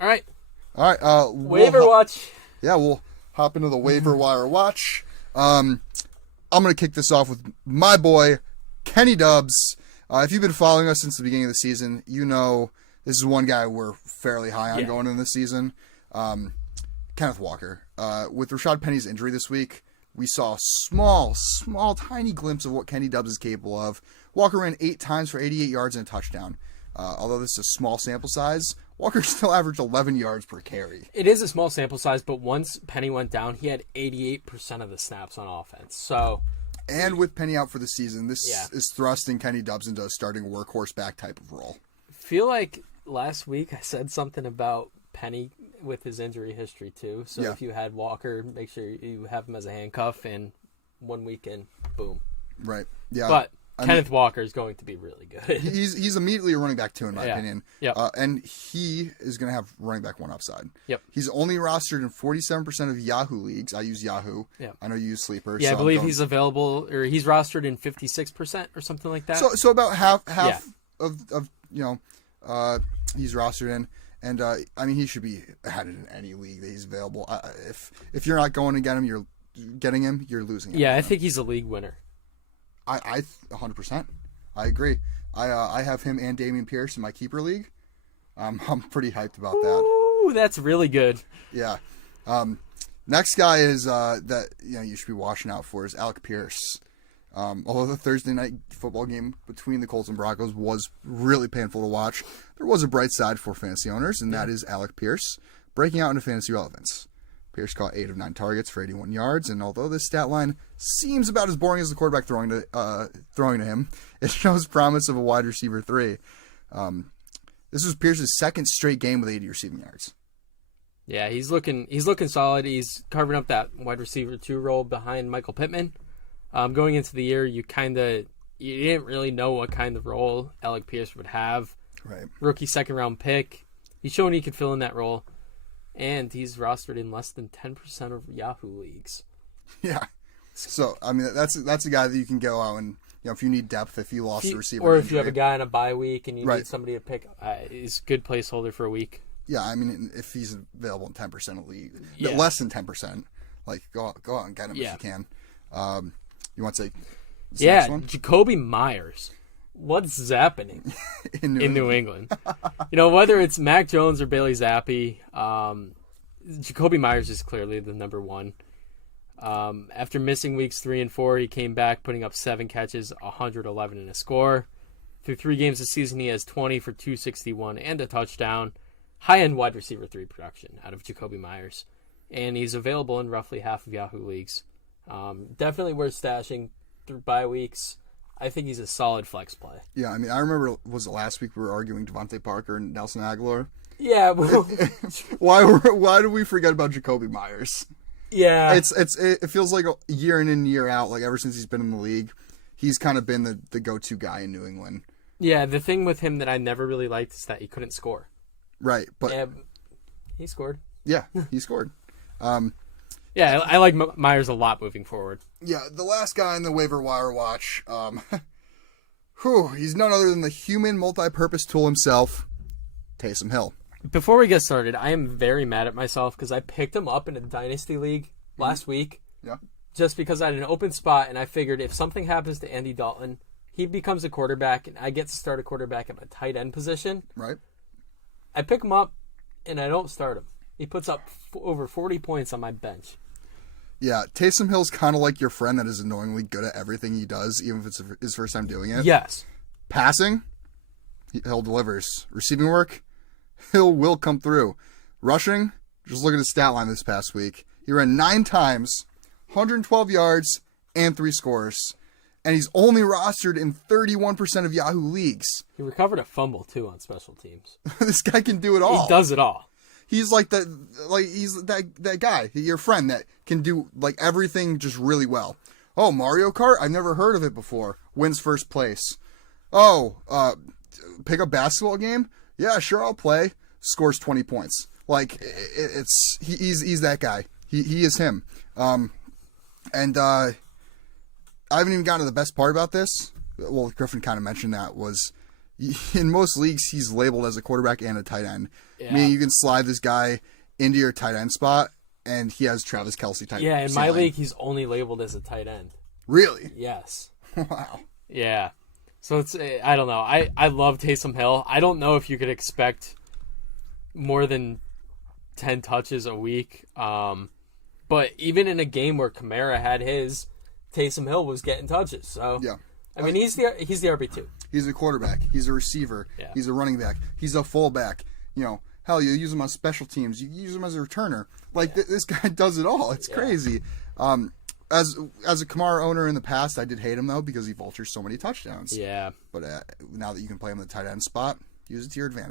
All right. Waiver watch. Yeah, we'll hop into the waiver wire watch. I'm going to kick this off with my boy, Kenny Dubbs. If you've been following us since the beginning of the season, you know this is one guy we're fairly high on going into the season. Kenneth Walker. With Rashad Penny's injury this week, we saw a small, tiny glimpse of what Kenny Dubbs is capable of. Walker ran 8 times for 88 yards and a touchdown. Although this is a small sample size, Walker still averaged 11 yards per carry. It is a small sample size, but once Penny went down, he had 88% of the snaps on offense. So, and with Penny out for the season, this is thrusting Kenny Dubbs into a starting workhorse back type of role. Feel like last week I said something about Penny with his injury history too. So if you had Walker, make sure you have him as a handcuff, and 1 weekend, boom. Right. Yeah. But Kenneth Walker is going to be really good. He's immediately a running back 2 in my opinion. Yep. And he is going to have running back 1 upside. Yep. He's only rostered in 47% of Yahoo leagues. I use Yahoo. Yep. I know you use Sleeper. Yeah, so I believe he's available, or he's rostered in 56% or something like that. So about half of he's rostered in. And I mean, he should be added in any league that he's available. If you're not going to get him, you're losing him. Yeah, I think he's a league winner. I 100%. I agree. I have him and Damian Pierce in my keeper league. I'm pretty hyped about that. Ooh, that's really good. Yeah. Next guy is that you should be watching out for is Alec Pierce. Although the Thursday night football game between the Colts and Broncos was really painful to watch, there was a bright side for fantasy owners, and that is Alec Pierce breaking out into fantasy relevance. Pierce caught 8 of 9 targets for 81 yards, and although this stat line seems about as boring as the quarterback throwing to him, it shows promise of a wide receiver 3. This was Pierce's second straight game with 80 receiving yards. Yeah, he's looking solid. He's carving up that wide receiver 2 role behind Michael Pittman. Going into the year, you didn't really know what kind of role Alec Pierce would have. Right. Rookie 2nd round pick. He's shown he could fill in that role. And he's rostered in less than 10% of Yahoo leagues. Yeah. So, I mean, that's a guy that you can go out and, if you need depth, if you lost a receiver. Or if you have a guy on a bye week and you need somebody to pick, he's a good placeholder for a week. Yeah, I mean, if he's available in 10% of league, less than 10%, go out and get him if you can. You want to say next one? Jacoby Myers. What's happening in New England? Whether it's Mac Jones or Bailey Zappi, Jacoby Myers is clearly the number 1. After missing weeks 3 and 4, he came back, putting up 7 catches, 111 and a score. Through 3 games this season, he has 20 for 261 and a touchdown. High-end wide receiver 3 production out of Jacoby Myers. And he's available in roughly half of Yahoo leagues. Definitely worth stashing through bye weeks. I think he's a solid flex play. Yeah, I mean, I remember, was it last week we were arguing Devontae Parker and Nelson Aguilar? Yeah. Well, why do we forget about Jacoby Myers? Yeah. It feels like a year in and year out, like ever since he's been in the league, he's kind of been the go-to guy in New England. Yeah, the thing with him that I never really liked is that he couldn't score. Right, but he scored. Yeah, he scored. Yeah, I like Myers a lot moving forward. Yeah, the last guy in the waiver wire watch, he's none other than the human multi-purpose tool himself, Taysom Hill. Before we get started, I am very mad at myself because I picked him up in a Dynasty League last week. Yeah. Just because I had an open spot, and I figured if something happens to Andy Dalton, he becomes a quarterback, and I get to start a quarterback at my tight end position. Right. I pick him up, and I don't start him. He puts up over 40 points on my bench. Yeah, Taysom Hill's kind of like your friend that is annoyingly good at everything he does, even if it's his first time doing it. Yes. Passing, Hill delivers. Receiving work, Hill will come through. Rushing, just look at his stat line this past week. He ran 9 times, 112 yards, and 3 scores. And he's only rostered in 31% of Yahoo leagues. He recovered a fumble, too, on special teams. This guy can do it all. He does it all. He's he's that guy, your friend that can do everything just really well. Oh, Mario Kart? I've never heard of it before. Wins first place. Oh, pick a basketball game? Yeah, sure, I'll play. Scores 20 points. He's that guy. He is him. And I haven't even gotten to the best part about this. Well, Griffin kind of mentioned that was in most leagues he's labeled as a quarterback and a tight end. Yeah. Meaning you can slide this guy into your tight end spot, and he has Travis Kelce type. Yeah, in my ceiling. league, he's only labeled as a tight end. Really? Yes. Wow. Yeah. So it's, I don't know. I love Taysom Hill. I don't know if you could expect more than 10 touches a week. But even in a game where Kamara had his, Taysom Hill was getting touches. So Yeah. I mean, he's the RB2. He's a quarterback. He's a receiver. Yeah. He's a running back. He's a fullback. Hell, you use him on special teams. You use him as a returner. Like this guy does it all. It's crazy. As a Kamara owner in the past, I did hate him though because he vultures so many touchdowns. Yeah. But now that you can play him in the tight end spot, use it to your advantage.